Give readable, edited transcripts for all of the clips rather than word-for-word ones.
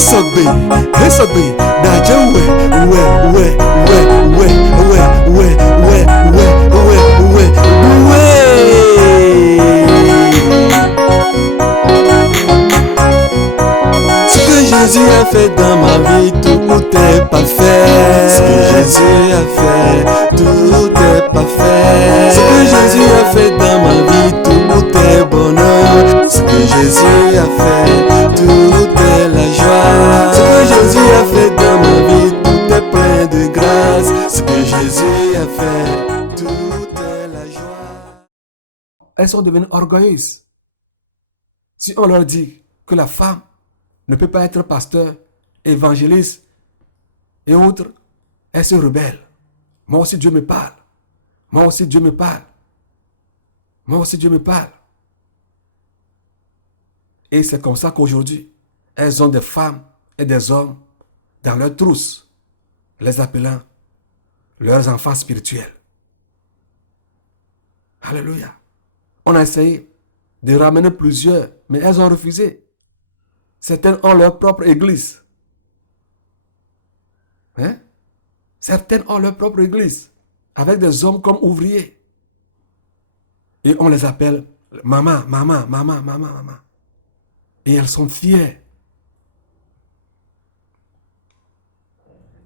Hesogbe, Naja ouais. Ce que Jésus a fait dans ma vie, tout est parfait. Ce que Jésus a fait, tout est parfait. Ce que Jésus a fait dans ma vie, tout est bonheur. Ce que Jésus a fait, tout est la joie. Ce que Jésus a fait dans ma vie, tout est plein de grâce. Ce que Jésus a fait, tout est la joie. Elles sont devenues orgueilleuses. Si on leur dit que la femme ne peut pas être pasteur, évangéliste et autres, elles se rebellent. Moi aussi Dieu me parle. Moi aussi Dieu me parle. Moi aussi Dieu me parle. Et c'est comme ça qu'aujourd'hui, elles ont des femmes et des hommes dans leur trousse, les appelant leurs enfants spirituels. Alléluia. On a essayé de ramener plusieurs, mais elles ont refusé. Certaines ont leur propre église. Hein? Certaines ont leur propre église, avec des hommes comme ouvriers. Et on les appelle maman. Et elles sont fières.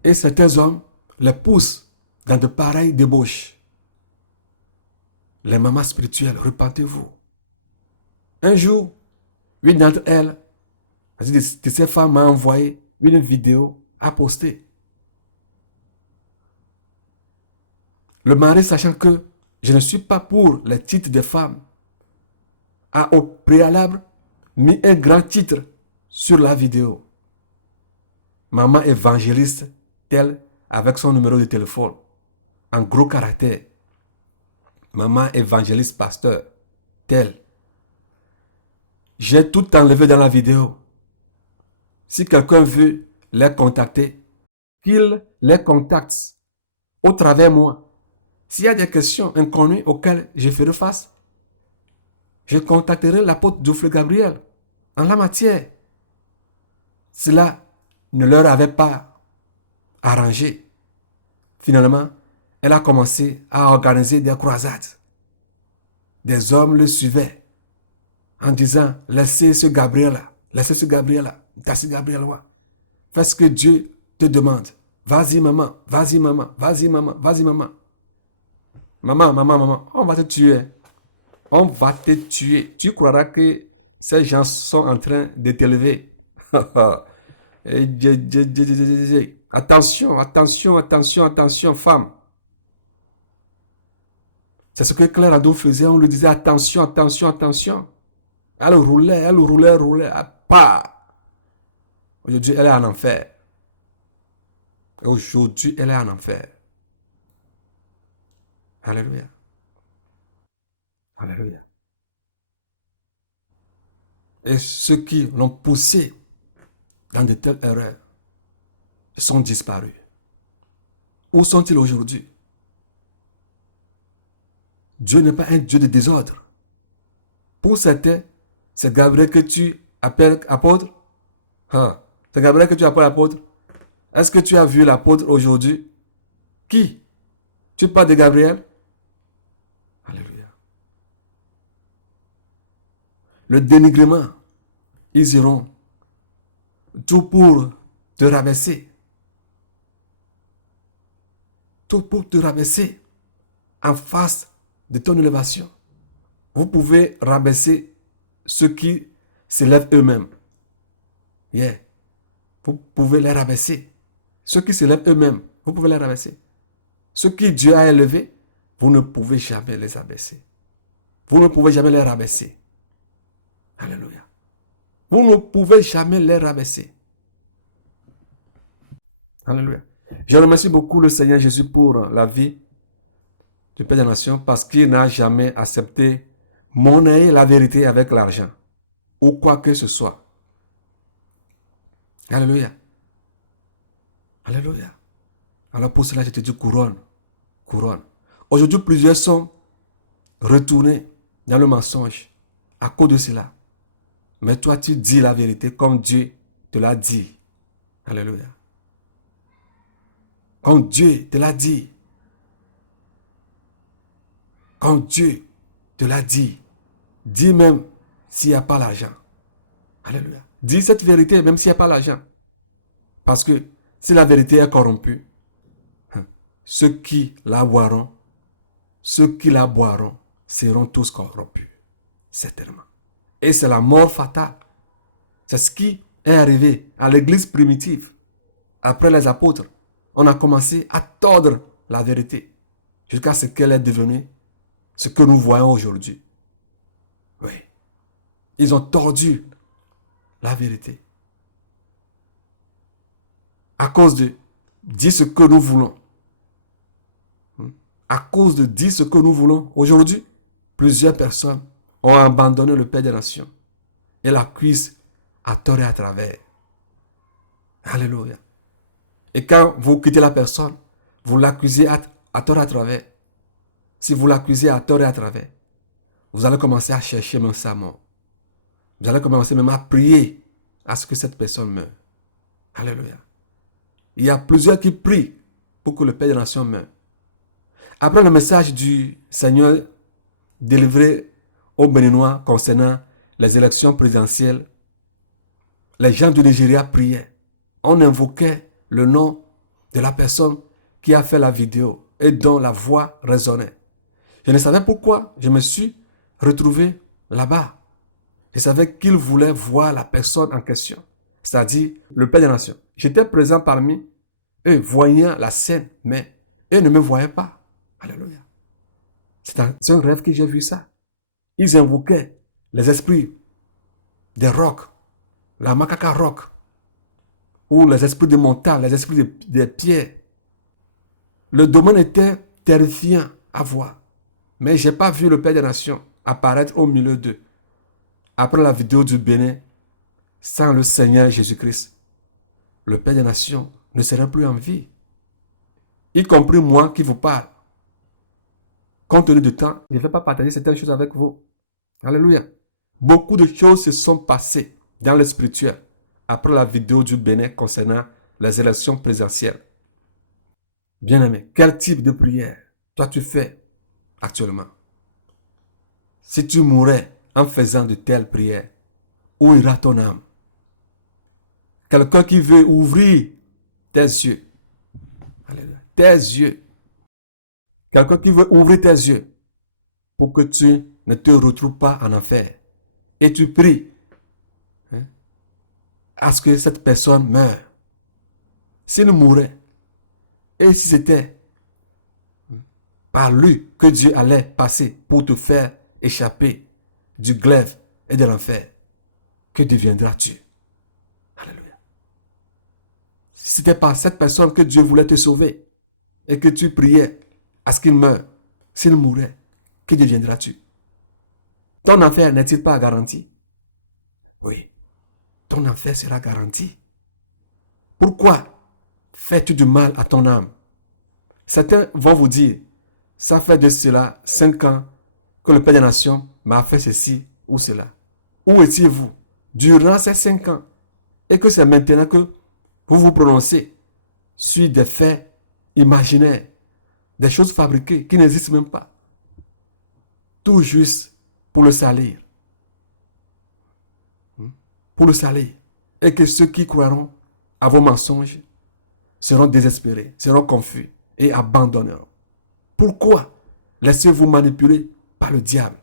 Et certains hommes les poussent dans de pareilles débauches. Les mamans spirituelles, repentez-vous. Un jour, une d'entre elles, de ces femmes m'a envoyé une vidéo à poster. Le mari, sachant que je ne suis pas pour les titres des femmes, a au préalable mis un grand titre sur la vidéo. Maman évangéliste, telle, avec son numéro de téléphone, en gros caractère. Maman évangéliste pasteur, telle. J'ai tout enlevé dans la vidéo. Si quelqu'un veut les contacter, qu'il les contacte au travers moi. S'il y a des questions inconnues auxquelles je ferai face, je contacterai l'apôtre Dufle Gabriel en la matière. Cela ne leur avait pas arrangé. Finalement, elle a commencé à organiser des croisades. Des hommes le suivaient en disant, laissez ce Gabriel-là, laissez ce Gabriel-là, laissez Gabriel-là. Fais ce que Dieu te demande. Vas-y maman, vas-y maman, vas-y maman, vas-y maman. Maman, on va te tuer. On va te tuer. Tu croiras que ces gens sont en train de t'élever. Attention, femme. C'est ce que Claire Ado faisait. On lui disait attention. Elle roulait. Pas. Aujourd'hui, elle est en enfer. Alléluia. Et ceux qui l'ont poussé dans de telles erreurs sont disparus. Où sont-ils aujourd'hui? Dieu n'est pas un Dieu de désordre. Pour certains, c'est Gabriel que tu appelles apôtre. C'est Gabriel que tu appelles apôtre. Est-ce que tu as vu l'apôtre aujourd'hui? Qui? Tu parles de Gabriel? Alléluia. Le dénigrement, ils iront tout pour te rabaisser. Tout pour te rabaisser en face de ton élévation. Vous pouvez rabaisser ceux qui s'élèvent eux-mêmes. Vous pouvez les rabaisser. Ceux qui s'élèvent eux-mêmes, vous pouvez les rabaisser. Ceux qui Dieu a élevés, vous ne pouvez jamais les abaisser. Vous ne pouvez jamais les rabaisser. Alléluia. Vous ne pouvez jamais les rabaisser. Alléluia. Je remercie beaucoup le Seigneur Jésus pour la vie du Père des Nations parce qu'il n'a jamais accepté monnayer la vérité avec l'argent ou quoi que ce soit. Alléluia. Alors pour cela, je te dis couronne. Aujourd'hui, plusieurs sont retournés dans le mensonge à cause de cela. Mais toi, tu dis la vérité comme Dieu te l'a dit. Alléluia. Quand Dieu te l'a dit, quand Dieu te l'a dit, dis même s'il n'y a pas l'argent. Alléluia. Dis cette vérité même s'il n'y a pas l'argent. Parce que si la vérité est corrompue, ceux qui la boiront seront tous corrompus. Certainement. Et c'est la mort fatale. C'est ce qui est arrivé à l'église primitive. Après les apôtres, on a commencé à tordre la vérité jusqu'à ce qu'elle est devenue ce que nous voyons aujourd'hui. Oui. Ils ont tordu la vérité. À cause de dire ce que nous voulons. À cause de dire ce que nous voulons, aujourd'hui, plusieurs personnes ont abandonné le Père des Nations et l'accusent à tort et à travers. Alléluia. Et quand vous quittez la personne, vous l'accusez à tort et à travers. Si vous l'accusez à tort et à travers, vous allez commencer à chercher même sa mort. Vous allez commencer même à prier à ce que cette personne meure. Alléluia. Il y a plusieurs qui prient pour que le Père des Nations meure. Après le message du Seigneur délivré aux Béninois concernant les élections présidentielles, les gens du Nigeria priaient. On invoquait le nom de la personne qui a fait la vidéo et dont la voix résonnait. Je ne savais pourquoi je me suis retrouvé là-bas. Je savais qu'ils voulaient voir la personne en question, c'est-à-dire le Père des Nations. J'étais présent parmi eux, voyant la scène, mais eux ne me voyaient pas. Alléluia. C'est un rêve que j'ai vu ça. Ils invoquaient les esprits des rocs, la macaca roc, ou les esprits de montagne, les esprits des pierres. Le domaine était terrifiant à voir. Mais je n'ai pas vu le Père des Nations apparaître au milieu d'eux. Après la vidéo du Bénin, sans le Seigneur Jésus-Christ, le Père des Nations ne serait plus en vie. Y compris moi qui vous parle. Compte tenu du temps, je ne vais pas partager certaines choses avec vous. Alléluia. Beaucoup de choses se sont passées dans le spirituel après la vidéo du Bénin concernant les élections présidentielles. Bien-aimé, quel type de prière toi tu fais actuellement? Si tu mourais en faisant de telles prières, où ira ton âme? Quelqu'un qui veut ouvrir tes yeux. Alléluia. Tes yeux. Quelqu'un qui veut ouvrir tes yeux pour que tu ne te retrouves pas en enfer. Et tu pries à ce que cette personne meure. S'il mourait, et si c'était par lui que Dieu allait passer pour te faire échapper du glaive et de l'enfer, que deviendras-tu? Alléluia. Si c'était par cette personne que Dieu voulait te sauver et que tu priais à ce qu'il meure, s'il mourait, que deviendras-tu? Ton enfer n'est-il pas garanti? Oui, ton enfer sera garanti. Pourquoi fais-tu du mal à ton âme? Certains vont vous dire, ça fait de cela 5 ans que le Père des Nations m'a fait ceci ou cela. Où étiez-vous durant ces 5 ans? Et que c'est maintenant que vous vous prononcez sur des faits imaginaires, des choses fabriquées qui n'existent même pas. Tout juste pour le salir. Pour le salir. Et que ceux qui croiront à vos mensonges seront désespérés, seront confus et abandonneront. Pourquoi laissez-vous manipuler par le diable?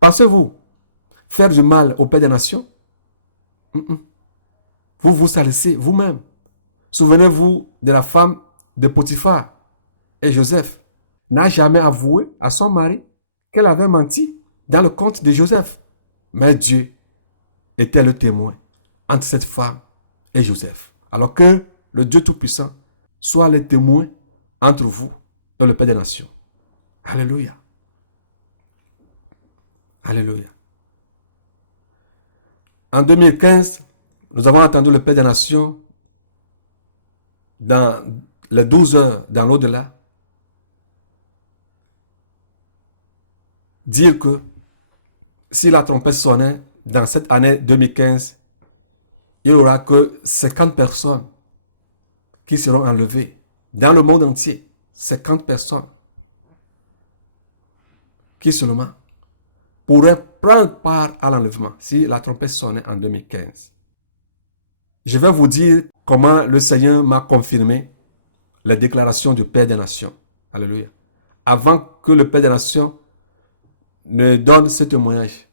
Pensez-vous faire du mal au Père des Nations? Vous vous salissez vous-même. Souvenez-vous de la femme de Potiphar et Joseph n'a jamais avoué à son mari qu'elle avait menti dans le conte de Joseph. Mais Dieu était le témoin entre cette femme et Joseph. Alors que le Dieu Tout-Puissant soit le témoin entre vous et le Père des Nations. Alléluia. Alléluia. En 2015, nous avons entendu le Père des Nations dans les 12 heures dans l'au-delà dire que si la trompette sonnait dans cette année 2015, il n'y aura que 50 personnes qui seront enlevées dans le monde entier. 50 personnes qui seulement pourraient prendre part à l'enlèvement si la trompette sonnait en 2015. Je vais vous dire comment le Seigneur m'a confirmé les déclarations du Père des Nations. Alléluia. Avant que le Père des Nations ne donne ce témoignage,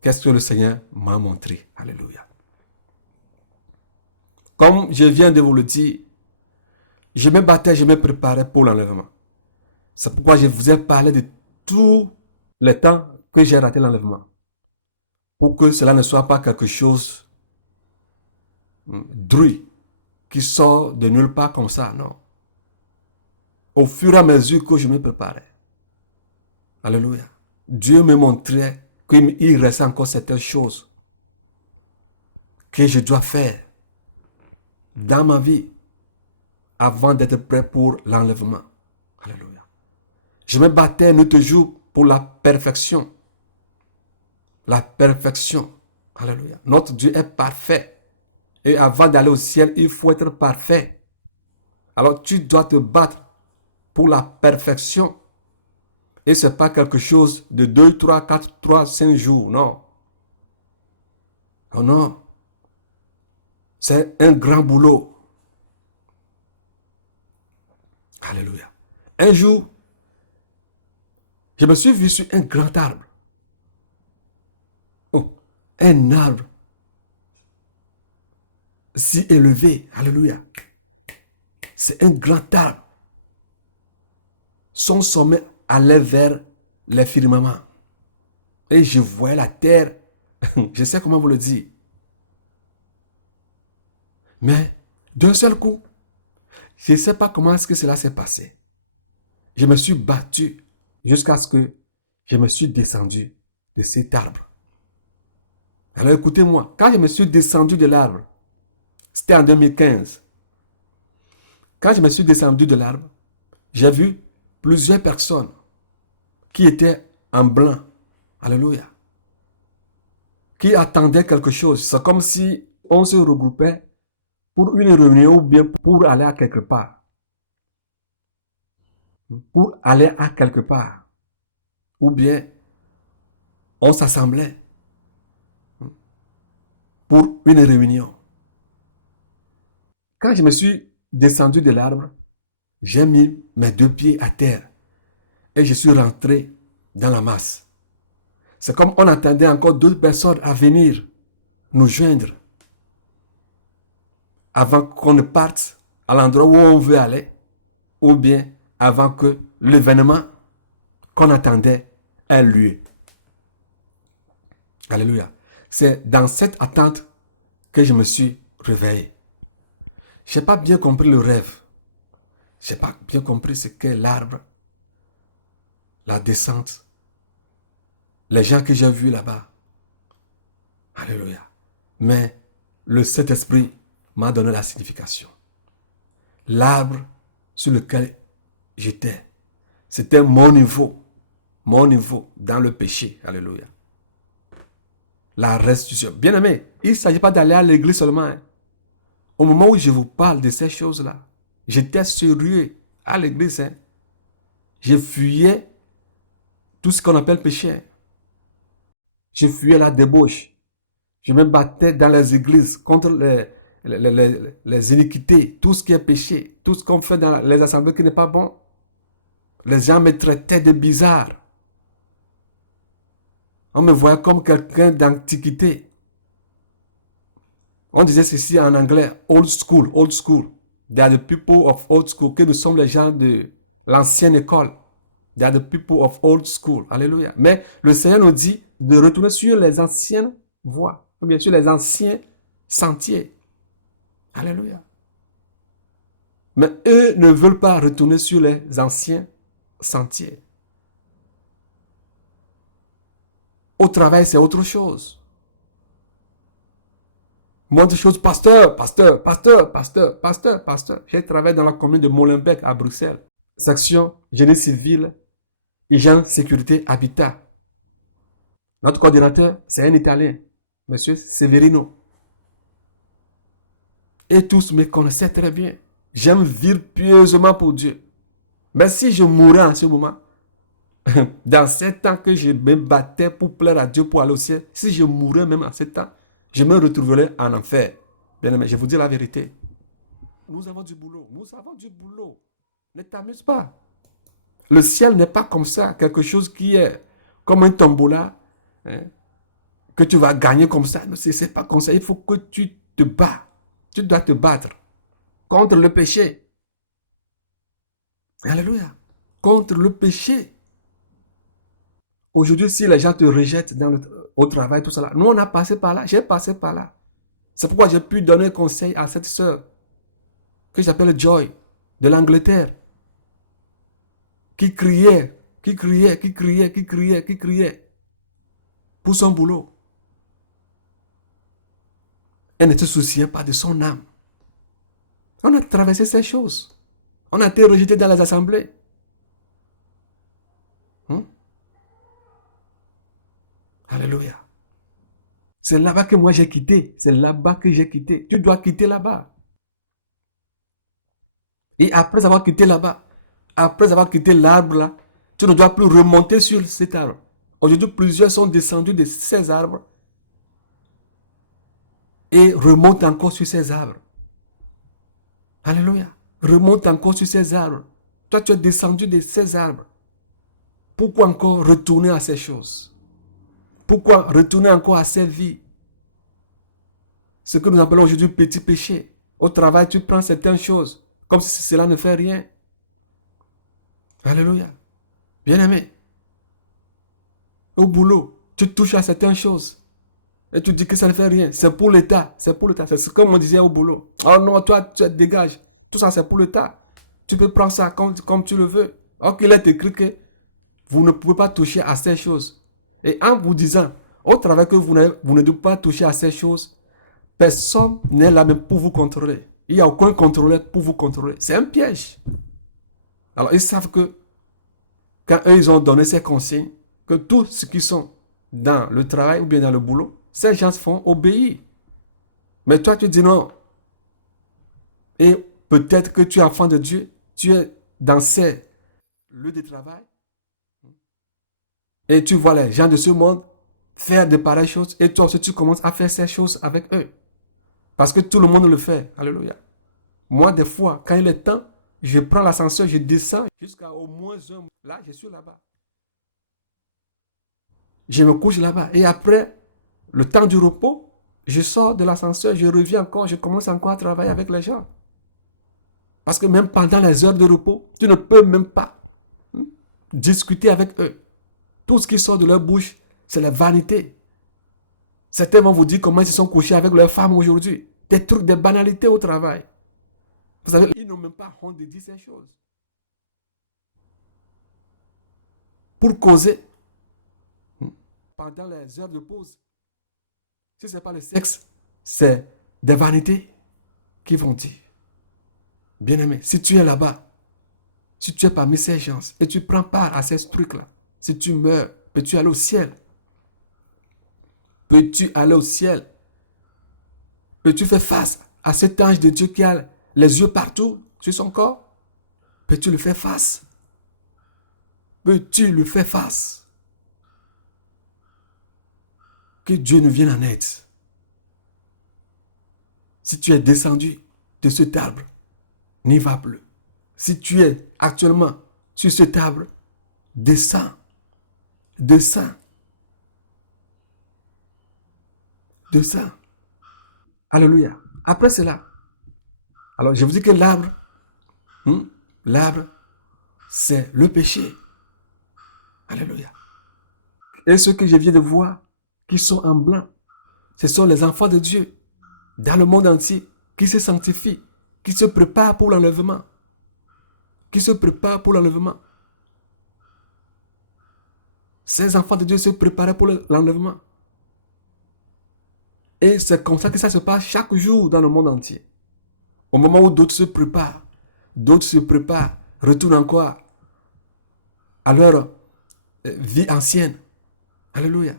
qu'est-ce que le Seigneur m'a montré? Alléluia. Comme je viens de vous le dire, je me battais, je me préparais pour l'enlèvement. C'est pourquoi je vous ai parlé de tous les temps que j'ai raté l'enlèvement. Pour que cela ne soit pas quelque chose druit qui sort de nulle part comme ça, non. Au fur et à mesure que je me préparais. Alléluia. Dieu me montrait qu'il restait encore certaines choses que je dois faire dans ma vie avant d'être prêt pour l'enlèvement. Alléluia. Je me battais nuit et jour pour la perfection. La perfection. Alléluia. Notre Dieu est parfait. Et avant d'aller au ciel, il faut être parfait. Alors tu dois te battre pour la perfection. Et ce n'est pas quelque chose de 2, 3, 4, 3, 5 jours. Non. Oh non. C'est un grand boulot. Alléluia. Un jour, je me suis vu sur un grand arbre. Oh, un arbre si élevé. Alléluia. C'est un grand arbre. Son sommet allait vers les firmaments. Et je voyais la terre. Je sais comment vous le dire. Mais d'un seul coup, je ne sais pas comment est-ce que cela s'est passé. Je me suis battu jusqu'à ce que je me suis descendu de cet arbre. Alors écoutez-moi, quand je me suis descendu de l'arbre, c'était en 2015. Quand je me suis descendu de l'arbre, j'ai vu plusieurs personnes qui étaient en blanc. Alléluia. Qui attendaient quelque chose. C'est comme si on se regroupait pour une réunion ou bien pour aller à quelque part. Pour aller à quelque part. Ou bien on s'assemblait pour une réunion. Quand je me suis descendu de l'arbre, j'ai mis mes 2 pieds à terre et je suis rentré dans la masse. C'est comme on attendait encore d'autres personnes à venir nous joindre avant qu'on ne parte à l'endroit où on veut aller ou bien avant que l'événement qu'on attendait ait lieu. Alléluia. C'est dans cette attente que je me suis réveillé. Je n'ai pas bien compris le rêve. Je n'ai pas bien compris ce qu'est l'arbre, la descente, les gens que j'ai vus là-bas. Alléluia. Mais le Saint-Esprit m'a donné la signification. L'arbre sur lequel j'étais, c'était mon niveau dans le péché. Alléluia. La restitution. Bien aimé, il ne s'agit pas d'aller à l'église seulement. Hein. Au moment où je vous parle de ces choses-là, j'étais sérieux à l'église. Hein. Je fuyais tout ce qu'on appelle péché. Je fuyais la débauche. Je me battais dans les églises contre les iniquités, tout ce qui est péché, tout ce qu'on fait dans les assemblées qui n'est pas bon. Les gens me traitaient de bizarre. On me voyait comme quelqu'un d'antiquité. On disait ceci en anglais, old school, old school. They are the people of old school, que nous sommes les gens de l'ancienne école. They are the people of old school. Alléluia. Mais le Seigneur nous dit de retourner sur les anciennes voies, ou bien sur les anciens sentiers. Alléluia. Mais eux ne veulent pas retourner sur les anciens sentiers. Au travail, c'est autre chose. Moi, autre chose, pasteur. J'ai travaillé dans la commune de Molenbeek à Bruxelles. Section génie civil, hygiène, sécurité, habitat. Notre coordinateur, c'est un Italien, monsieur Severino. Et tous me connaissaient très bien. J'aime vivre pieusement pour Dieu. Mais si je mourais en ce moment, dans 7 ans que je me battais pour plaire à Dieu, pour aller au ciel, si je mourais même en 7 ans, je me retrouverais en enfer. Bien aimé, je vous dis la vérité. Nous avons du boulot. Nous avons du boulot. Ne t'amuse pas. Le ciel n'est pas comme ça, quelque chose qui est comme un tombola, hein, que tu vas gagner comme ça. Non, c'est pas comme ça. Il faut que tu te bats. Tu dois te battre contre le péché. Alléluia. Contre le péché. Aujourd'hui, si les gens te rejettent au travail, tout ça, nous on a passé par là. J'ai passé par là. C'est pourquoi j'ai pu donner conseil à cette sœur que j'appelle Joy, de l'Angleterre, qui criait pour son boulot. Elle ne se souciait pas de son âme. On a traversé ces choses. On a été rejeté dans les assemblées. Alléluia. C'est là-bas que moi j'ai quitté. C'est là-bas que j'ai quitté. Tu dois quitter là-bas. Et après avoir quitté là-bas, après avoir quitté l'arbre là, tu ne dois plus remonter sur cet arbre. Aujourd'hui, plusieurs sont descendus de ces arbres et remontent encore sur ces arbres. Alléluia. Remonte encore sur ces arbres. Toi, tu es descendu de ces arbres. Pourquoi encore retourner à ces choses? Pourquoi retourner encore à ces vies? Ce que nous appelons aujourd'hui petit péché. Au travail, tu prends certaines choses comme si cela ne fait rien. Alléluia. Bien-aimé. Au boulot, tu touches à certaines choses. Et tu dis que ça ne fait rien. C'est pour l'État. C'est pour l'État. C'est ce qu'on me disait au boulot. Oh non, toi, tu dégages. Tout ça, c'est pour l'État. Tu peux prendre ça comme tu le veux. Or qu'il est écrit que vous ne pouvez pas toucher à ces choses. Et en vous disant, au travail que vous ne devez pas toucher à ces choses, personne n'est là même pour vous contrôler. Il n'y a aucun contrôleur pour vous contrôler. C'est un piège. Alors, ils savent que quand eux, ils ont donné ces consignes, que tous ceux qui sont dans le travail ou bien dans le boulot, ces gens font obéir. Mais toi, tu dis non. Et peut-être que tu es enfant de Dieu, tu es dans ces lieux de travail, et tu vois les gens de ce monde faire de pareilles choses, et toi aussi tu commences à faire ces choses avec eux. Parce que tout le monde le fait. Alléluia. Moi, des fois, quand il est temps, je prends l'ascenseur, je descends jusqu'à au moins un. Là, je suis là-bas. Je me couche là-bas. Et après, le temps du repos, je sors de l'ascenseur, je reviens encore, je commence encore à travailler avec les gens. Parce que même pendant les heures de repos, tu ne peux même pas discuter avec eux. Tout ce qui sort de leur bouche, c'est la vanité. Certains vont vous dire comment ils se sont couchés avec leurs femmes aujourd'hui. Des trucs, des banalités au travail. Vous savez, ils n'ont même pas honte de dire ces choses. Pour causer, pendant les heures de pause, si ce n'est pas le sexe, c'est des vanités qui vont dire. Bien-aimé, si tu es là-bas, si tu es parmi ces gens et tu prends part à ces trucs-là, si tu meurs, peux-tu aller au ciel? Peux-tu aller au ciel? Peux-tu faire face à cet ange de Dieu qui a les yeux partout sur son corps? Peux-tu le faire face? Peux-tu le faire face? Que Dieu nous vienne en aide. Si tu es descendu de cet arbre, n'y va plus. Si tu es actuellement sur cet arbre, descends. Descends. Descends. Alléluia. Après cela, alors je vous dis que l'arbre, c'est le péché. Alléluia. Et ceux que je viens de voir, qui sont en blanc, ce sont les enfants de Dieu, dans le monde entier, qui se sanctifient, qui se préparent pour l'enlèvement. Qui se préparent pour l'enlèvement. Ces enfants de Dieu se préparaient pour l'enlèvement. Et c'est comme ça que ça se passe chaque jour dans le monde entier. Au moment où d'autres se préparent, retournent encore à leur vie ancienne. Alléluia.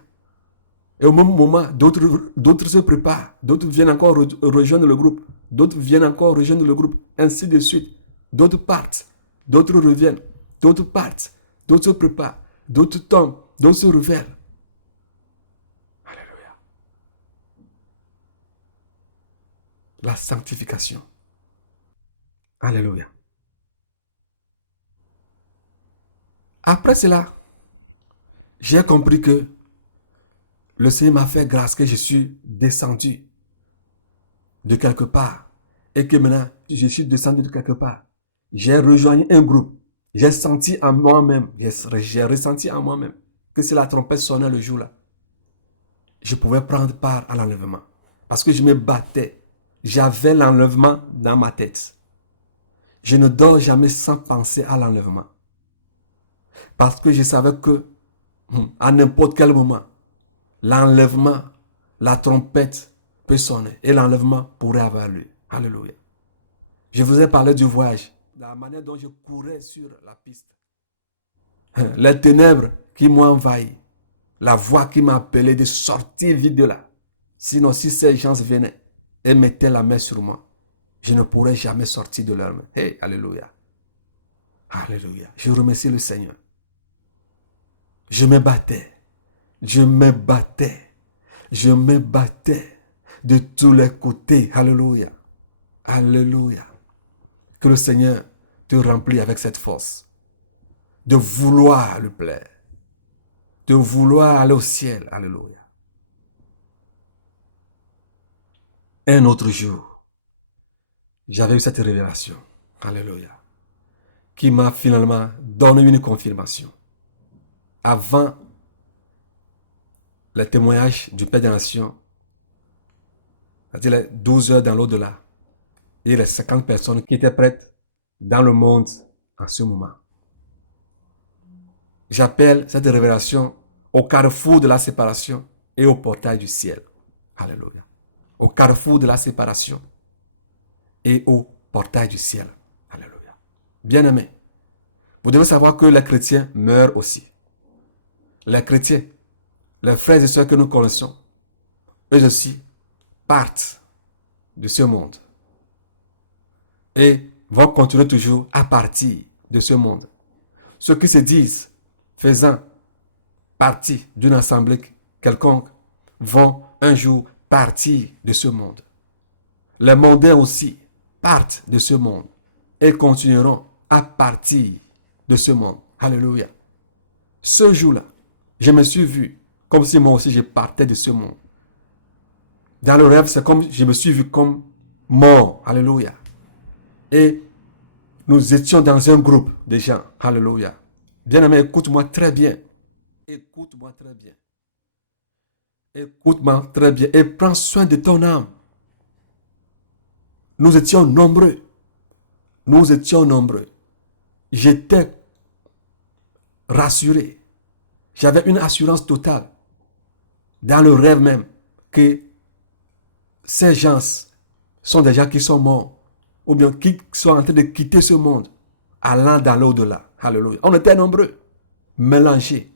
Et au même moment, d'autres se préparent. D'autres viennent encore rejoindre le groupe. D'autres viennent encore rejoindre le groupe. Ainsi de suite. D'autres partent. D'autres reviennent. D'autres partent. D'autres se préparent. D'autres tombent. D'autres se révèlent. Alléluia. La sanctification. Alléluia. Après cela, j'ai compris que le Seigneur m'a fait grâce, que je suis descendu de quelque part. Et que maintenant, je suis descendu de quelque part. J'ai rejoint un groupe. J'ai senti en moi-même, j'ai ressenti en moi-même que si la trompette sonnait le jour-là, je pouvais prendre part à l'enlèvement. Parce que je me battais. J'avais l'enlèvement dans ma tête. Je ne dors jamais sans penser à l'enlèvement. Parce que je savais que à n'importe quel moment, l'enlèvement, la trompette peut sonner et l'enlèvement pourrait avoir lieu. Alléluia. Je vous ai parlé du voyage, de la manière dont je courais sur la piste. Les ténèbres qui m'ont envahi, la voix qui m'a appelé de sortir vite de là. Sinon, si ces gens venaient et mettaient la main sur moi, je ne pourrais jamais sortir de leur main. Hey, alléluia. Alléluia. Je remercie le Seigneur. Je me battais. Je me battais. Je me battais de tous les côtés. Alléluia. Alléluia. Que le Seigneur te remplisse avec cette force de vouloir le plaire, de vouloir aller au ciel. Alléluia. Un autre jour, j'avais eu cette révélation. Alléluia. Qui m'a finalement donné une confirmation. Avant le témoignage du Père des Nations, c'est-à-dire les 12 heures dans l'au-delà, et les 50 personnes qui étaient prêtes dans le monde en ce moment. J'appelle cette révélation au carrefour de la séparation et au portail du ciel. Alléluia. Au carrefour de la séparation et au portail du ciel. Alléluia. Bien-aimés, vous devez savoir que les chrétiens meurent aussi. Les chrétiens, les frères et sœurs que nous connaissons, eux aussi partent de ce monde et vont continuer toujours à partir de ce monde. Ceux qui se disent faisant partie d'une assemblée quelconque vont un jour partir de ce monde. Les mondains aussi partent de ce monde et continueront à partir de ce monde. Alléluia. Ce jour-là, je me suis vu comme si moi aussi je partais de ce monde. Dans le rêve, c'est comme je me suis vu comme mort. Alléluia. Et nous étions dans un groupe de gens. Alléluia. Bien-aimé, écoute-moi très bien. Écoute-moi très bien. Écoute-moi très bien. Et prends soin de ton âme. Nous étions nombreux. Nous étions nombreux. J'étais rassuré. J'avais une assurance totale. Dans le rêve même. Que ces gens sont des gens qui sont morts. Ou bien qui sont en train de quitter ce monde. Allant dans l'au-delà. Alléluia. On était nombreux. Mélangés.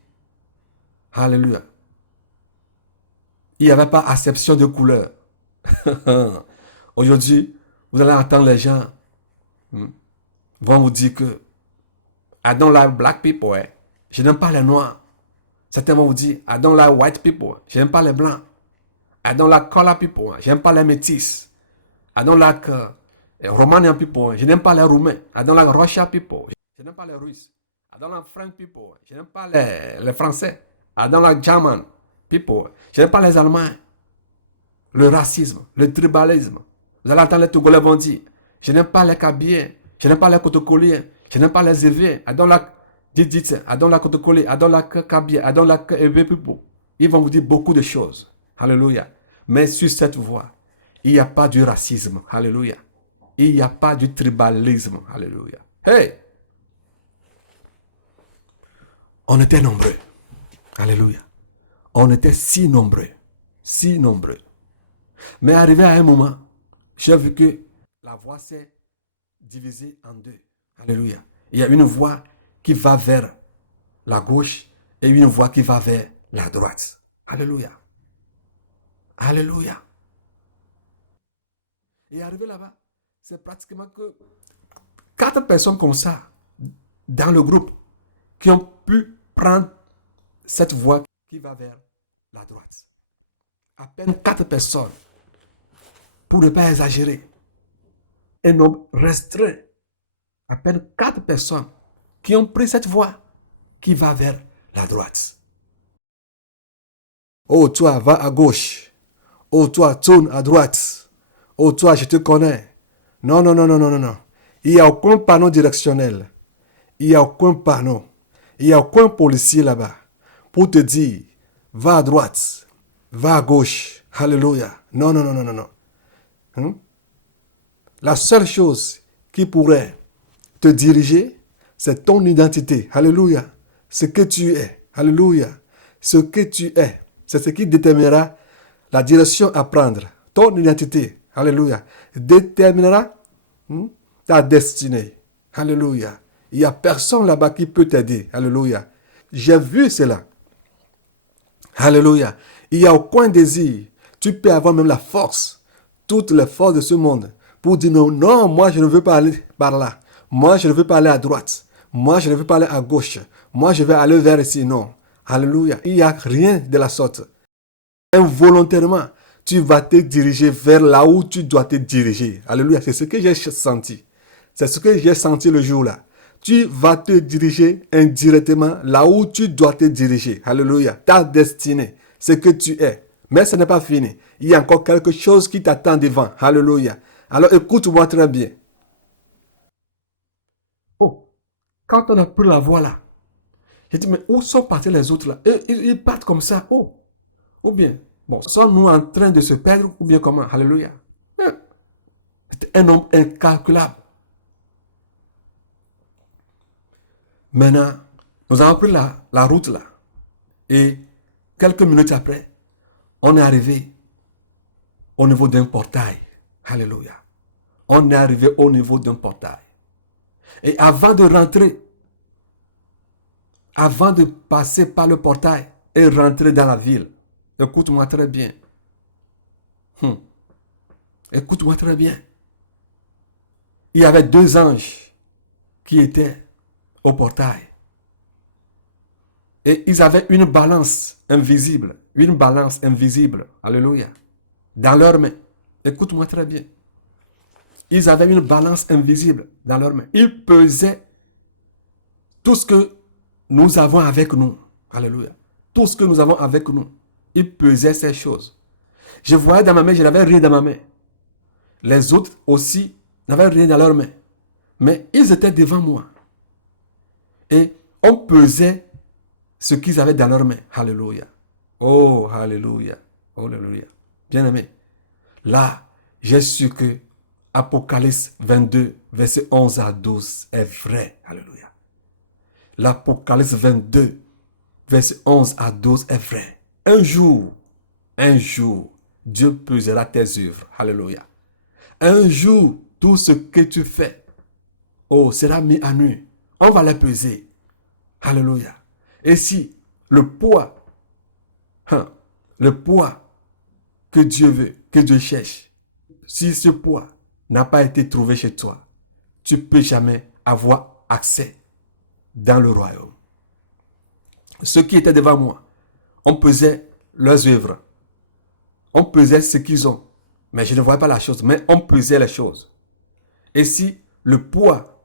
Alléluia. Il n'y avait pas acception de couleur. Aujourd'hui, vous allez entendre les gens vont vous dire que I don't like black people. Je n'aime pas les noirs. Certains vont vous dire I don't like white people. Je n'aime pas les blancs. I don't like color people. Je n'aime pas les métis. I don't like Romanian people. Je n'aime pas les roumains. I don't like Russian people. Je n'aime pas les russes. I don't like French people. Je n'aime pas les français. I don't like German people. Je n'aime pas les allemands. Le racisme, le tribalisme. Vous allez entendre les Togolais vont dire je n'aime pas les Kabyliens. Je n'aime pas les Kotokoliens. Je n'aime pas les Éviens. I don't like I don't like Kotokoli. I don't like Kabylie. I don't like Éviens people. Ils vont vous dire beaucoup de choses. Alléluia. Mais sur cette voie, il n'y a pas du racisme. Alléluia. Il n'y a pas du tribalisme. Alléluia. Hey! On était nombreux. Alléluia. On était si nombreux. Si nombreux. Mais arrivé à un moment, j'ai vu que la voie s'est divisée en deux. Alléluia. Il y a une voie qui va vers la gauche et une voie qui va vers la droite. Alléluia. Alléluia. Et arrivé là-bas, c'est pratiquement que 4 personnes comme ça, dans le groupe, qui ont pu prendre cette voie qui va vers la droite. À peine 4 personnes, pour ne pas exagérer. Un nombre restreint, à peine 4 personnes qui ont pris cette voie qui va vers la droite. Oh, toi, va à gauche. Oh, toi, tourne à droite. Oh, toi, je te connais. Non, non, non, non, non, non, non. Il n'y a aucun panneau directionnel. Il n'y a aucun panneau. Il n'y a aucun policier là-bas pour te dire, va à droite, va à gauche. Alléluia. Non, non, non, non, non, non. La seule chose qui pourrait te diriger, c'est ton identité. Alléluia. Ce que tu es. Alléluia. Ce que tu es, c'est ce qui déterminera la direction à prendre. Ton identité. Alléluia. Déterminera ta destinée. Alléluia. Il n'y a personne là-bas qui peut t'aider. Alléluia. J'ai vu cela. Alléluia. Il n'y a aucun désir. Tu peux avoir même la force, toutes les forces de ce monde, pour dire non, non, moi je ne veux pas aller par là. Moi je ne veux pas aller à droite. Moi je ne veux pas aller à gauche. Moi je vais aller vers ici. Non. Alléluia. Il n'y a rien de la sorte. Involontairement, tu vas te diriger vers là où tu dois te diriger. Alléluia. C'est ce que j'ai senti. C'est ce que j'ai senti le jour-là. Tu vas te diriger indirectement là où tu dois te diriger. Alléluia. Ta destinée, ce que tu es. Mais ce n'est pas fini. Il y a encore quelque chose qui t'attend devant. Alléluia. Alors écoute-moi très bien. Oh, quand on a pris la voie là, j'ai dit, mais où sont partis les autres là? Ils partent comme ça. Oh, ou bien, bon, sommes-nous en train de se perdre ou bien comment? Alléluia. C'était un homme incalculable. Maintenant, nous avons pris la route là. Et quelques minutes après, on est arrivé au niveau d'un portail. Alléluia. On est arrivé au niveau d'un portail. Et avant de rentrer, avant de passer par le portail et rentrer dans la ville, écoute-moi très bien. Écoute-moi très bien. Il y avait 2 anges qui étaient au portail. Et ils avaient une balance invisible. Une balance invisible. Alléluia. Dans leurs mains. Écoute-moi très bien. Ils avaient une balance invisible dans leurs mains. Ils pesaient tout ce que nous avons avec nous. Alléluia. Tout ce que nous avons avec nous. Ils pesaient ces choses. Je voyais dans ma main, je n'avais rien dans ma main. Les autres aussi n'avaient rien dans leurs mains. Mais ils étaient devant moi. Et on pesait ce qu'ils avaient dans leurs mains. Alléluia. Oh, alléluia. Oh, alléluia. Bien-aimé. Là, j'ai su que Apocalypse 22, verset 11 à 12 est vrai. Alléluia. L'Apocalypse 22, verset 11 à 12 est vrai. Un jour, Dieu pesera tes œuvres. Alléluia. Un jour, tout ce que tu fais, sera mis à nu. On va les peser. Alléluia. Et si le poids que Dieu veut, que Dieu cherche, si ce poids n'a pas été trouvé chez toi, tu ne peux jamais avoir accès dans le royaume. Ceux qui étaient devant moi, on pesait leurs œuvres. On pesait ce qu'ils ont. Mais je ne voyais pas la chose, mais on pesait les choses. Et si le poids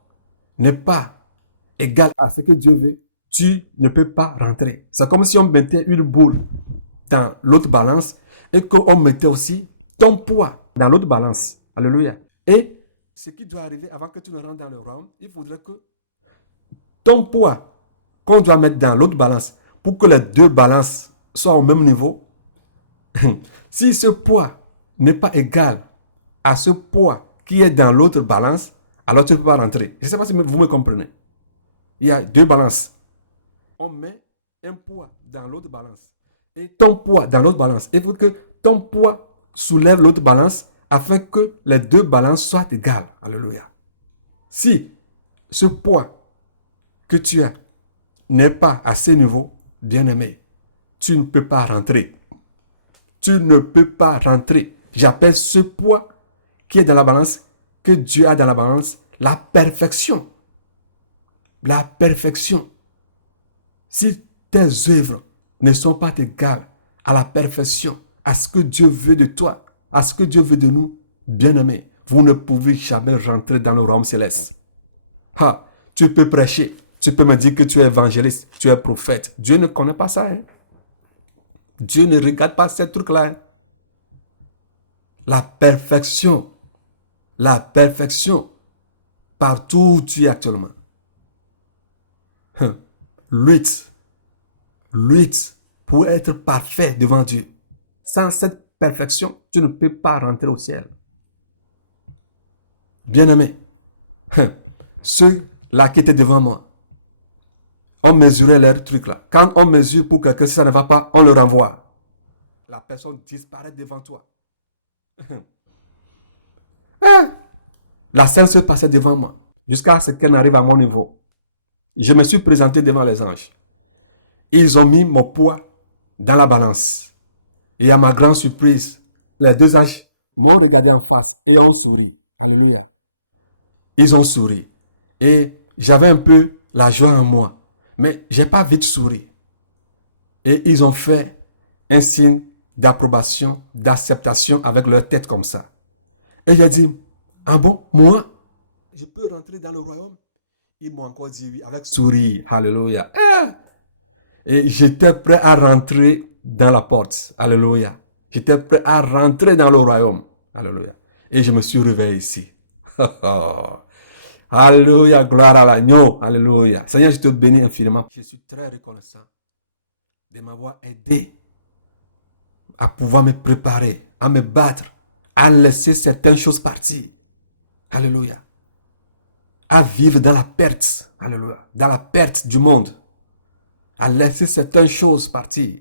n'est pas égal à ce que Dieu veut, tu ne peux pas rentrer. C'est comme si on mettait une boule dans l'autre balance et qu'on mettait aussi ton poids dans l'autre balance. Alléluia. Et ce qui doit arriver avant que tu ne rentres dans le royaume, il faudrait que ton poids qu'on doit mettre dans l'autre balance pour que les 2 balances soient au même niveau, si ce poids n'est pas égal à ce poids qui est dans l'autre balance, alors tu ne peux pas rentrer. Je ne sais pas si vous me comprenez. Il y a 2 balances. On met un poids dans l'autre balance et ton poids dans l'autre balance. Il faut que ton poids soulève l'autre balance afin que les 2 balances soient égales. Alléluia. Si ce poids que tu as n'est pas à ce niveau, bien-aimé, tu ne peux pas rentrer. Tu ne peux pas rentrer. J'appelle ce poids qui est dans la balance, que Dieu a dans la balance, la perfection. La perfection. Si tes œuvres ne sont pas égales à la perfection, à ce que Dieu veut de toi, à ce que Dieu veut de nous, bien-aimés, vous ne pouvez jamais rentrer dans le royaume céleste. Ah, tu peux prêcher, tu peux me dire que tu es évangéliste, tu es prophète. Dieu ne connaît pas ça. Hein? Dieu ne regarde pas ces trucs-là. Hein? La perfection, partout où tu es actuellement. Lutte pour être parfait devant Dieu. Sans cette perfection, tu ne peux pas rentrer au ciel. Bien-aimé, ceux-là qui étaient devant moi, on mesurait leurs trucs là. Quand on mesure pour quelqu'un, si ça ne va pas, on le renvoie. La personne disparaît devant toi. La scène se passait devant moi, jusqu'à ce qu'elle n'arrive à mon niveau. Je me suis présenté devant les anges. Ils ont mis mon poids dans la balance. Et à ma grande surprise, les deux anges m'ont regardé en face et ont souri. Alléluia. Ils ont souri. Et j'avais un peu la joie en moi. Mais je n'ai pas vite souri. Et ils ont fait un signe d'approbation, d'acceptation avec leur tête comme ça. Et j'ai dit, ah bon, moi, je peux rentrer dans le royaume? Ils m'ont encore dit oui, avec sourire. Alléluia. Et j'étais prêt à rentrer dans la porte. Alléluia. J'étais prêt à rentrer dans le royaume. Alléluia. Et je me suis réveillé ici. Alléluia, gloire à l'agneau. Alléluia. Seigneur, je te bénis infiniment. Je suis très reconnaissant de m'avoir aidé à pouvoir me préparer, à me battre, à laisser certaines choses partir. Alléluia. À vivre dans la perte. Alléluia. Dans la perte du monde. À laisser certaines choses partir.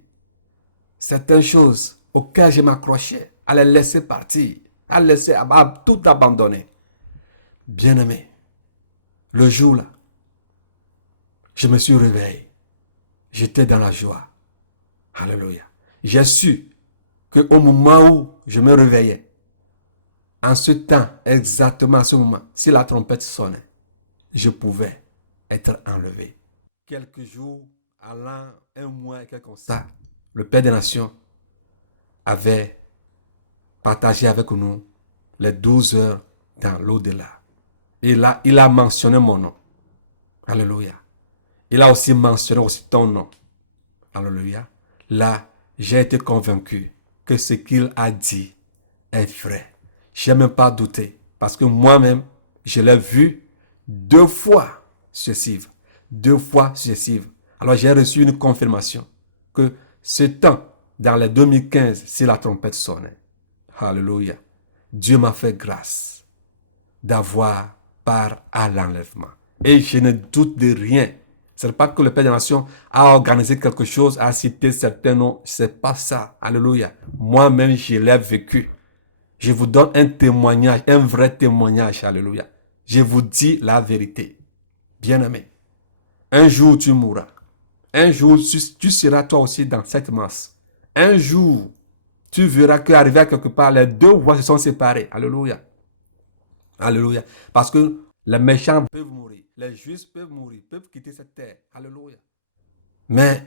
Certaines choses auxquelles je m'accrochais, à les laisser partir. À laisser, à tout abandonner. Bien-aimé, le jour là, je me suis réveillé. J'étais dans la joie. Alléluia. J'ai su qu'au moment où je me réveillais, en ce temps, exactement à ce moment, si la trompette sonnait, je pouvais être enlevé. Quelques jours, allant un mois et quelques comme ça, le Père des Nations avait partagé avec nous les 12 heures dans l'au-delà. Et là, il a mentionné mon nom. Alléluia. Il a aussi mentionné aussi ton nom. Alléluia. Là, j'ai été convaincu que ce qu'il a dit est vrai. Je n'ai même pas douté. Parce que moi-même, je l'ai vu 2 fois successives. 2 fois successives. Alors, j'ai reçu une confirmation que ce temps, dans les 2015, si la trompette sonnait. Alléluia. Dieu m'a fait grâce d'avoir part à l'enlèvement. Et je ne doute de rien. Ce n'est pas que le Père des Nations a organisé quelque chose, a cité certains noms. Ce n'est pas ça. Alléluia. Moi-même, je l'ai vécu. Je vous donne un témoignage, un vrai témoignage. Alléluia. Je vous dis la vérité. Bien-aimé, un jour tu mourras. Un jour tu seras toi aussi dans cette masse. Un jour, tu verras qu'arrivé à quelque part, les 2 voies se sont séparées. Alléluia. Alléluia. Parce que les méchants peuvent mourir. Les justes peuvent mourir, peuvent quitter cette terre. Alléluia. Mais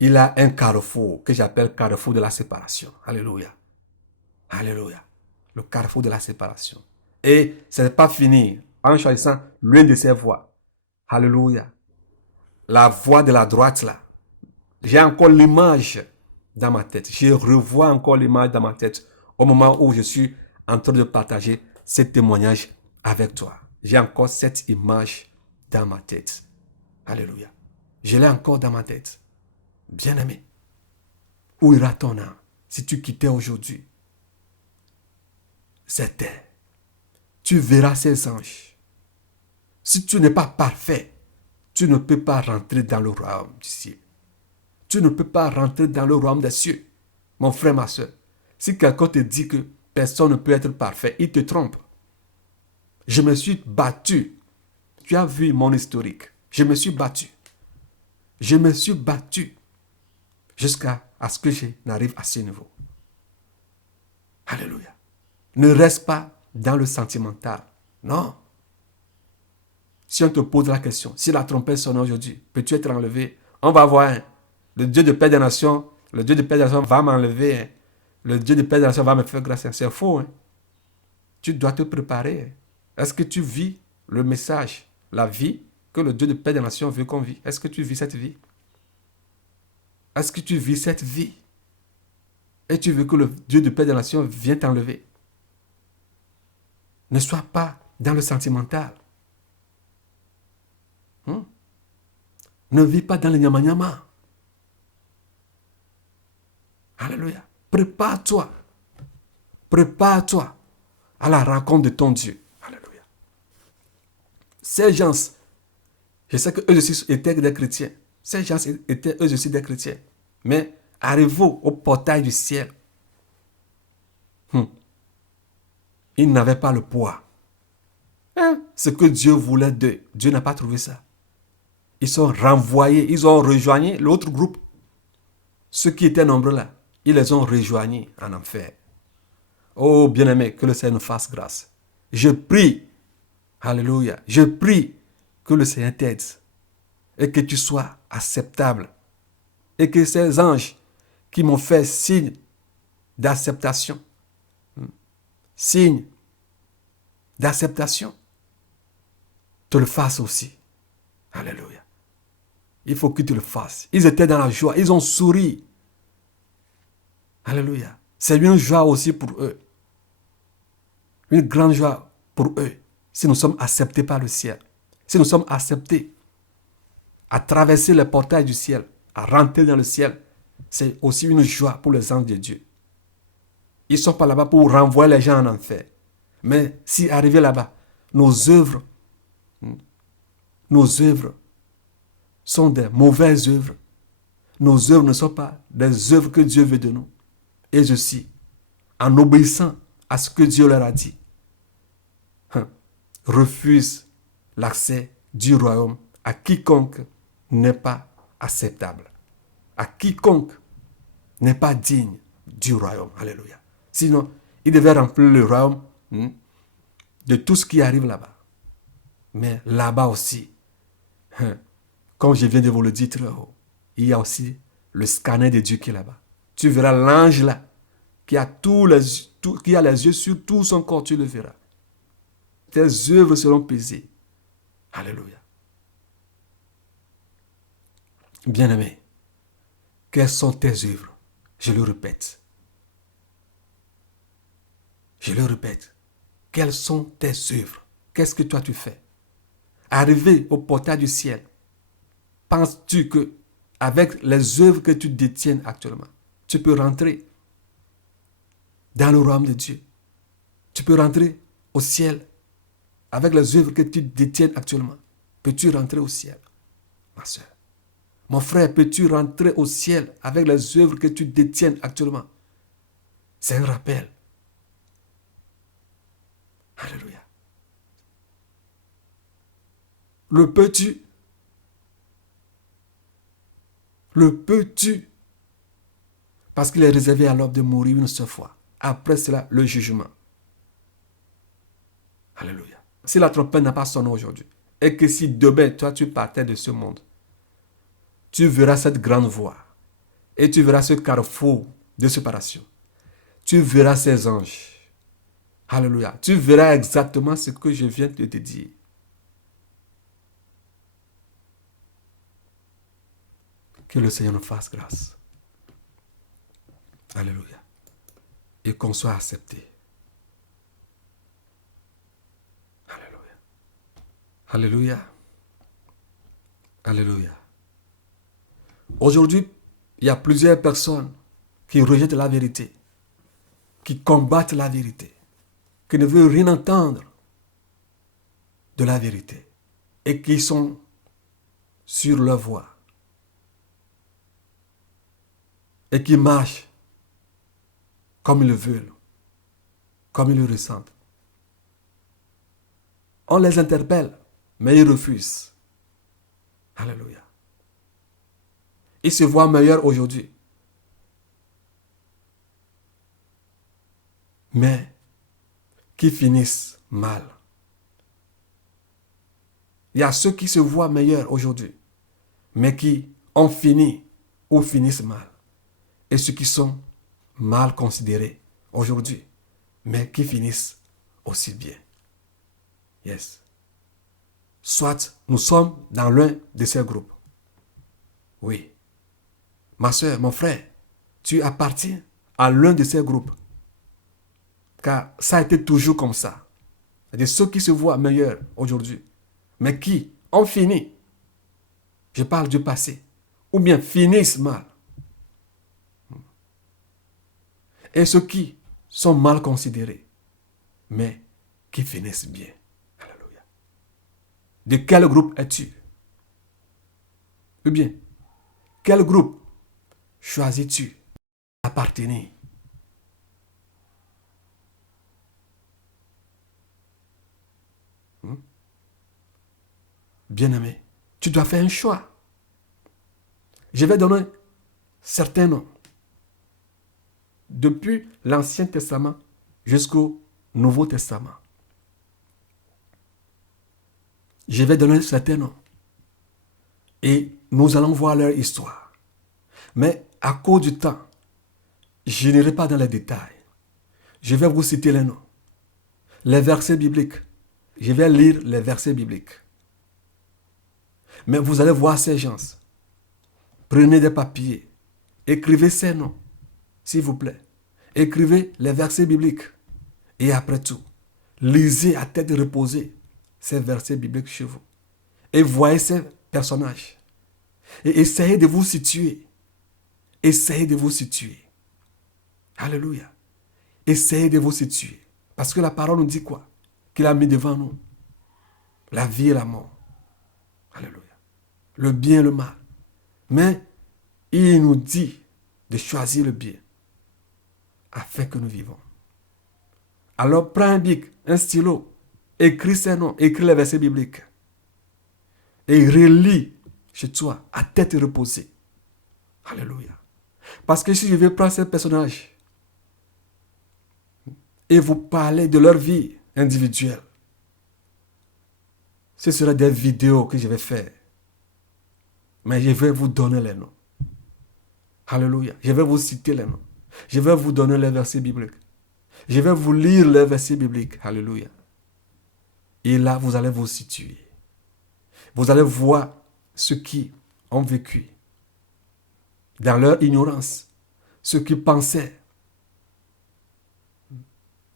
il a un carrefour que j'appelle carrefour de la séparation. Alléluia. Alléluia. Le carrefour de la séparation. Et ce n'est pas fini en choisissant l'une de ces voies. Alléluia. La voie de la droite là. J'ai encore l'image dans ma tête. Je revois encore l'image dans ma tête au moment où je suis en train de partager ce témoignage avec toi. J'ai encore cette image dans ma tête. Alléluia. Je l'ai encore dans ma tête. Bien-aimé, où ira ton âme si tu quittais aujourd'hui cette terre? Tu verras ces anges. Si tu n'es pas parfait, tu ne peux pas rentrer dans le royaume du ciel. Tu ne peux pas rentrer dans le royaume des cieux. Mon frère, ma soeur, si quelqu'un te dit que personne ne peut être parfait, il te trompe. Je me suis battu. Tu as vu mon historique. Je me suis battu. Je me suis battu jusqu'à ce que je n'arrive à ce niveau. Alléluia. Ne reste pas dans le sentimental. Non. Si on te pose la question, si la trompette sonne aujourd'hui, peux-tu être enlevé? On va voir. Le Dieu de paix des nations, le Dieu de paix des nations va m'enlever. Le Dieu de paix des nations va me faire grâce. C'est faux. Tu dois te préparer. Est-ce que tu vis le message, la vie que le Dieu de paix des nations veut qu'on vit? Est-ce que tu vis cette vie? Est-ce que tu vis cette vie? Et tu veux que le Dieu de paix des nations vienne t'enlever? Ne sois pas dans le sentimental. Ne vis pas dans le nyama-nyama. Alléluia. Prépare-toi. Prépare-toi à la rencontre de ton Dieu. Alléluia. Ces gens, je sais qu'eux aussi étaient des chrétiens. Ces gens étaient eux aussi des chrétiens. Mais arrivés au portail du ciel, ils n'avaient pas le poids. Ce que Dieu voulait d'eux, Dieu n'a pas trouvé ça. Ils sont renvoyés, ils ont rejoint l'autre groupe. Ceux qui étaient nombreux là, ils les ont rejoignés en enfer. Oh bien-aimé, que le Seigneur nous fasse grâce. Je prie, alléluia, je prie que le Seigneur t'aide et que tu sois acceptable. Et que ces anges qui m'ont fait signe d'acceptation, signe d'acceptation, te le fassent aussi. Alléluia. Il faut que tu le fasses. Ils étaient dans la joie, ils ont souri. Alléluia. C'est une joie aussi pour eux. Une grande joie pour eux. Si nous sommes acceptés par le ciel. Si nous sommes acceptés à traverser le portail du ciel, à rentrer dans le ciel, c'est aussi une joie pour les anges de Dieu. Ils ne sont pas là-bas pour renvoyer les gens en enfer. Mais si arrivé là-bas, nos œuvres sont des mauvaises œuvres. Nos œuvres ne sont pas des œuvres que Dieu veut de nous. Et ceci, en obéissant à ce que Dieu leur a dit, refuse l'accès du royaume à quiconque n'est pas acceptable, à quiconque n'est pas digne du royaume. Alléluia. Sinon, il devait remplir le royaume de tout ce qui arrive là-bas. Mais là-bas aussi, comme je viens de vous le dire très haut, il y a aussi le scanner de Dieu qui est là-bas. Tu verras l'ange là, qui a les yeux sur tout son corps, tu le verras. Tes œuvres seront pesées. Alléluia. Bien-aimé, quelles sont tes œuvres? Je le répète. Je le répète. Quelles sont tes œuvres? Qu'est-ce que toi tu fais? Arrivé au portail du ciel, penses-tu que avec les œuvres que tu détiens actuellement, tu peux rentrer dans le royaume de Dieu? Tu peux rentrer au ciel avec les œuvres que tu détiens actuellement? Peux-tu rentrer au ciel, ma soeur? Mon frère, peux-tu rentrer au ciel avec les œuvres que tu détiens actuellement? C'est un rappel. Alléluia. Le peux-tu? Le peux-tu? Parce qu'il est réservé à l'homme de mourir une seule fois. Après cela, le jugement. Alléluia. Si la trompette n'a pas sonné aujourd'hui, et que si demain, toi, tu partais de ce monde, tu verras cette grande voie. Et tu verras ce carrefour de séparation. Tu verras ces anges. Alléluia. Tu verras exactement ce que je viens de te dire. Que le Seigneur nous fasse grâce. Alléluia. Et qu'on soit accepté. Alléluia. Alléluia. Alléluia. Aujourd'hui, il y a plusieurs personnes qui rejettent la vérité, qui combattent la vérité, qui ne veulent rien entendre de la vérité et qui sont sur leur voie et qui marchent comme ils le veulent, comme ils le ressentent. On les interpelle, mais ils refusent. Alléluia. Ils se voient meilleurs aujourd'hui. mais qui finissent mal. Il y a ceux qui se voient meilleurs aujourd'hui, mais qui ont fini ou finissent mal. Et ceux qui sont mal considérés aujourd'hui, mais qui finissent aussi bien. Yes. Soit nous sommes dans l'un de ces groupes. Oui. Ma soeur, mon frère, tu appartiens à l'un de ces groupes. Car ça a été toujours comme ça. Il y a ceux qui se voient meilleurs aujourd'hui, mais qui ont fini. Je parle du passé. Ou bien finissent mal. Et ceux qui sont mal considérés, mais qui finissent bien. Alléluia. De quel groupe es-tu? Ou bien, quel groupe choisis-tu d'appartenir? Bien-aimé, tu dois faire un choix. Je vais donner certains noms. Depuis l'Ancien Testament jusqu'au Nouveau Testament. Je vais donner certains noms. Et nous allons voir leur histoire. Mais à cause du temps, je n'irai pas dans les détails. Je vais vous citer les noms. Les versets bibliques. Je vais lire les versets bibliques. Mais vous allez voir ces gens. Prenez des papiers. Écrivez ces noms, s'il vous plaît. Écrivez les versets bibliques. Et après tout, lisez à tête reposée ces versets bibliques chez vous. Et voyez ces personnages. Et essayez de vous situer. Essayez de vous situer. Alléluia. Essayez de vous situer. Parce que la parole nous dit quoi? Qu'il a mis devant nous la vie et la mort. Alléluia. Le bien et le mal. Mais il nous dit de choisir le bien afin que nous vivons. Alors prends un bic, un stylo, écris ces noms, écris les versets bibliques et relis chez toi à tête reposée. Alléluia. Parce que si je vais prendre ces personnages et vous parler de leur vie individuelle, ce sera des vidéos que je vais faire. Mais je vais vous donner les noms. Alléluia. Je vais vous citer les noms. Je vais vous donner les versets bibliques. Je vais vous lire les versets bibliques. Alléluia. Et là, vous allez vous situer. Vous allez voir ceux qui ont vécu dans leur ignorance, ceux qui pensaient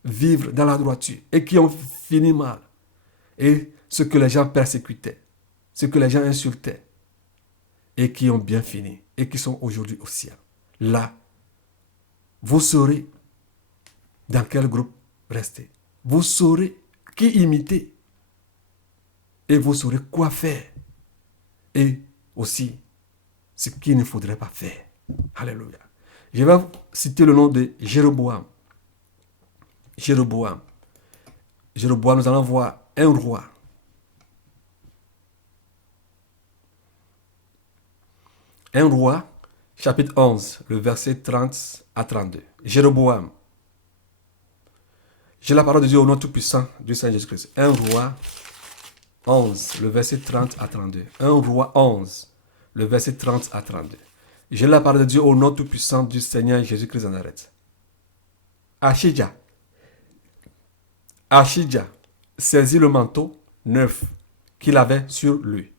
vivre dans la droiture et qui ont fini mal. Et ceux que les gens persécutaient, ceux que les gens insultaient et qui ont bien fini et qui sont aujourd'hui au ciel. Là, vous saurez dans quel groupe rester. Vous saurez qui imiter et vous saurez quoi faire et aussi ce qu'il ne faudrait pas faire. Alléluia. Je vais citer le nom de Jéroboam. Jéroboam. Jéroboam, nous allons voir un roi. Un roi, chapitre 11, le verset 30 à 32. Jéroboam. J'ai la parole de Dieu au nom tout-puissant du Seigneur Jésus-Christ. Un roi 11, le verset 30 à 32. Un roi 11, le verset 30 à 32. J'ai la parole de Dieu au nom tout-puissant du Seigneur Jésus-Christ de Nazareth. Achidja saisit le manteau neuf qu'il avait sur lui,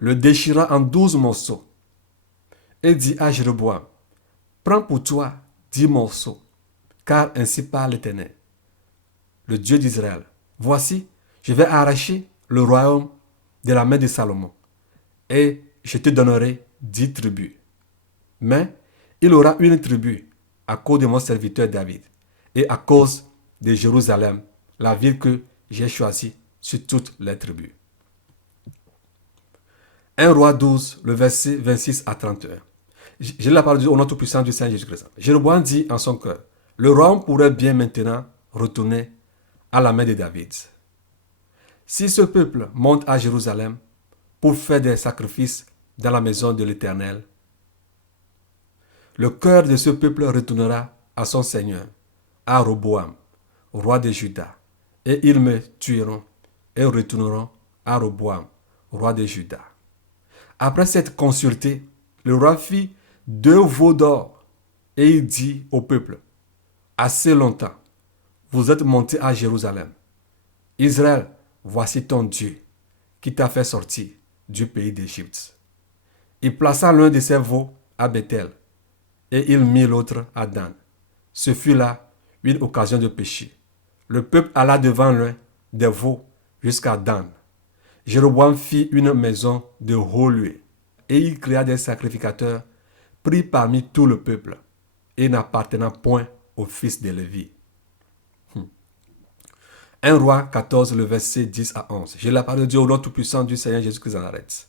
le déchira en 12 morceaux et dit à Jéroboam, prends pour toi 10 morceaux, car ainsi parle l'Éternel, le Dieu d'Israël. Voici, je vais arracher le royaume de la main de Salomon, et je te donnerai 10 tribus. Mais il aura une tribu à cause de mon serviteur David, et à cause de Jérusalem, la ville que j'ai choisie sur toutes les tribus. 1 Roi 12, le verset 26 à 31. J'ai la parole au nom tout-puissant du Seigneur Jésus-Christ. Jéroboam dit en son cœur, le royaume pourrait bien maintenant retourner à la main de David. Si ce peuple monte à Jérusalem pour faire des sacrifices dans la maison de l'Éternel, le cœur de ce peuple retournera à son Seigneur, à Roboam, roi de Juda, et ils me tueront et retourneront à Roboam, roi de Juda. Après s'être consulté, le roi fit 2 veaux d'or et il dit au peuple, assez longtemps, vous êtes montés à Jérusalem. Israël, voici ton Dieu qui t'a fait sortir du pays d'Égypte. Il plaça l'un de ses veaux à Bethel et il mit l'autre à Dan. Ce fut là une occasion de péché. Le peuple alla devant l'un des veaux jusqu'à Dan. Jéroboam fit une maison de haut lieu et il créa des sacrificateurs pris parmi tout le peuple et n'appartenant point aux fils de Lévi. 1 Roi 14, le verset 10 à 11. J'ai la parole de Dieu au nom tout-puissant du Seigneur Jésus-Christ de Nazareth.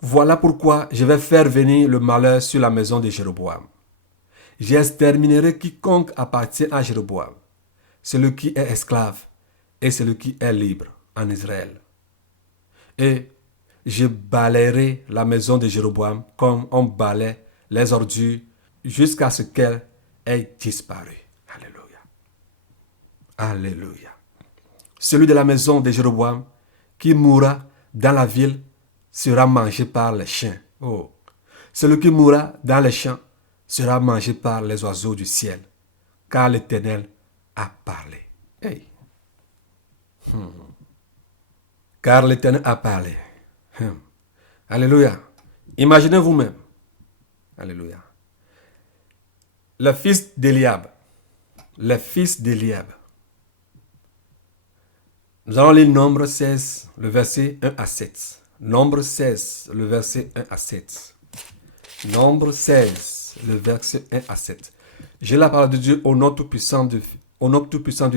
Voilà pourquoi je vais faire venir le malheur sur la maison de Jéroboam. J'exterminerai quiconque appartient à Jéroboam, celui qui est esclave et celui qui est libre en Israël. Et je balayerai la maison de Jéroboam comme on balaie les ordures jusqu'à ce qu'elle ait disparu. Alléluia. Alléluia. Celui de la maison de Jéroboam qui mourra dans la ville sera mangé par les chiens. Oh. Celui qui mourra dans les champs sera mangé par les oiseaux du ciel, car l'Éternel a parlé. Hey. Car l'Éternel a parlé. Alléluia. Imaginez vous-même. Alléluia. Le fils d'Eliab. Le fils d'Eliab. Nous allons lire Nombre 16, le verset 1 à 7. Nombre 16, le verset 1 à 7. Nombre 16, le verset 1 à 7. J'ai la parole de Dieu au nom tout-puissant du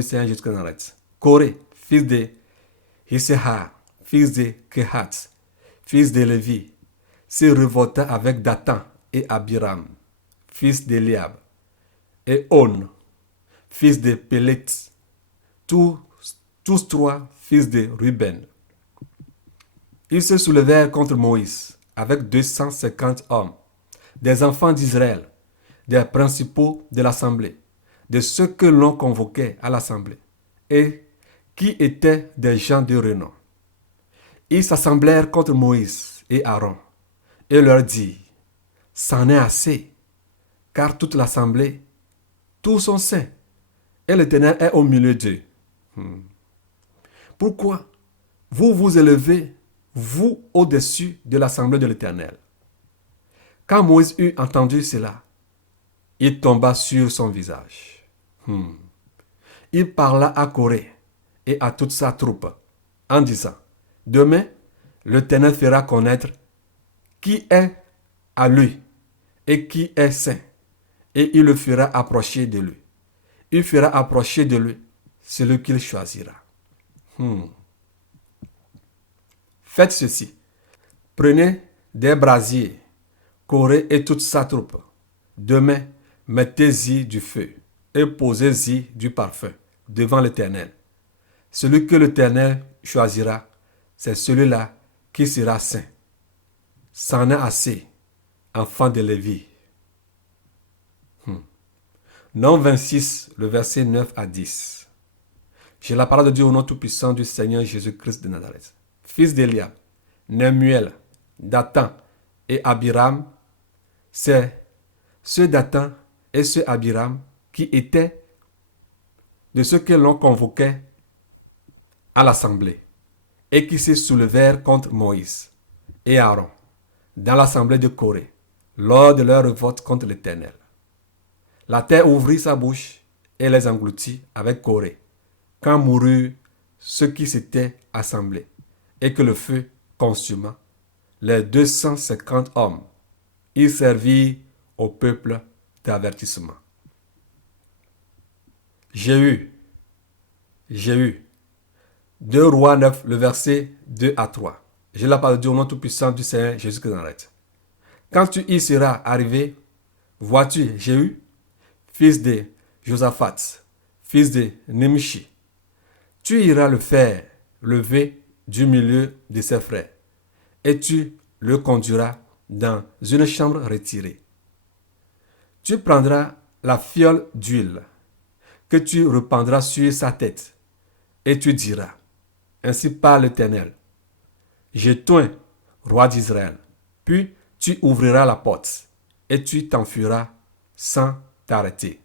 Seigneur Jésus de Nazareth. Coré, fils de Issachar, fils de Kehat, fils de Lévi, se révolta avec Dathan et Abiram, fils d'Eliab, et On, fils de Pélet, tous trois fils de Ruben. Ils se soulevèrent contre Moïse avec 250 hommes, des enfants d'Israël, des principaux de l'assemblée, de ceux que l'on convoquait à l'assemblée, et qui étaient des gens de renom. Ils s'assemblèrent contre Moïse et Aaron, et leur dit, c'en est assez, car toute l'assemblée, tous sont saints, et l'Éternel est au milieu d'eux. Pourquoi vous vous élevez, vous, au-dessus de l'assemblée de l'Éternel? Quand Moïse eut entendu cela, il tomba sur son visage. Il parla à Corée et à toute sa troupe en disant, demain, l'Éternel fera connaître qui est à lui et qui est saint, et il le fera approcher de lui. Il fera approcher de lui celui qu'il choisira. Faites ceci. Prenez des brasiers, Corée et toute sa troupe. Demain, mettez-y du feu et posez-y du parfum devant l'Éternel. Celui que l'Éternel choisira, c'est celui-là qui sera saint. C'en est assez, enfant de Lévi. Nom 26, le verset 9 à 10. J'ai la parole de Dieu au nom tout-puissant du Seigneur Jésus-Christ de Nazareth. Fils d'Eliab, Nemuel, Dathan et Abiram, c'est ceux Dathan et ceux Abiram qui étaient de ceux que l'on convoquait à l'assemblée et qui se soulevèrent contre Moïse et Aaron dans l'assemblée de Corée lors de leur révolte contre l'Éternel. La terre ouvrit sa bouche et les engloutit avec Corée quand moururent ceux qui s'étaient assemblés et que le feu consuma les 250 hommes. Ils servirent au peuple d'avertissement. Jéhu. 2 Rois 9, le verset 2 à 3. Je la parle du nom tout-puissant du Seigneur Jésus de Nazareth. Quand tu y seras arrivé, vois-tu Jéhu, fils de Josaphat, fils de Nimshi. Tu iras le faire lever du milieu de ses frères, et tu le conduiras dans une chambre retirée. Tu prendras la fiole d'huile que tu répandras sur sa tête et tu diras, ainsi parle l'Éternel, je t'oins, roi d'Israël. Puis tu ouvriras la porte et tu t'enfuiras sans t'arrêter.